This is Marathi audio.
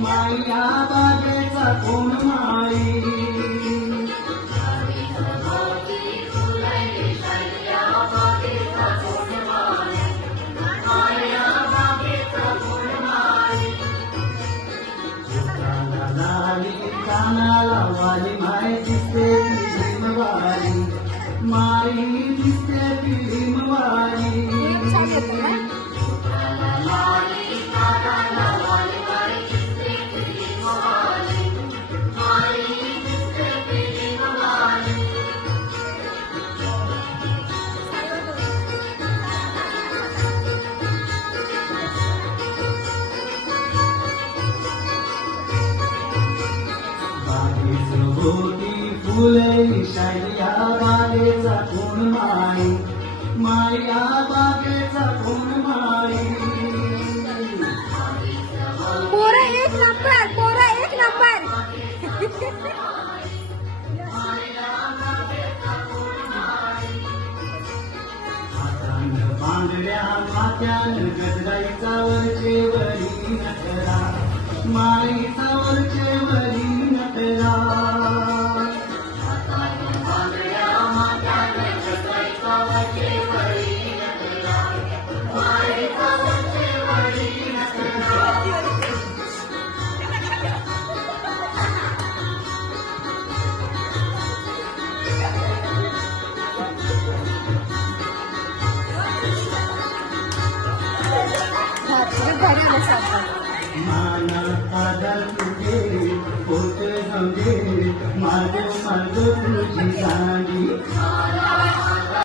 माया बागेचा कोण माळी कानाला वाली माय दिसते ती भीमवाली माई दिसते ती भीमवाली होती फुले शाया बागेचा कोण माळी माया बागेचा कोण माळी पोरा एक नंबर पोरा एक नंबर हातान बांधल्या माथ्यान गजराईचा वरचे वरी नटला माईचा वरचे वरी नटला माना आदर तुझे होते समजे माझे तुझी गाणी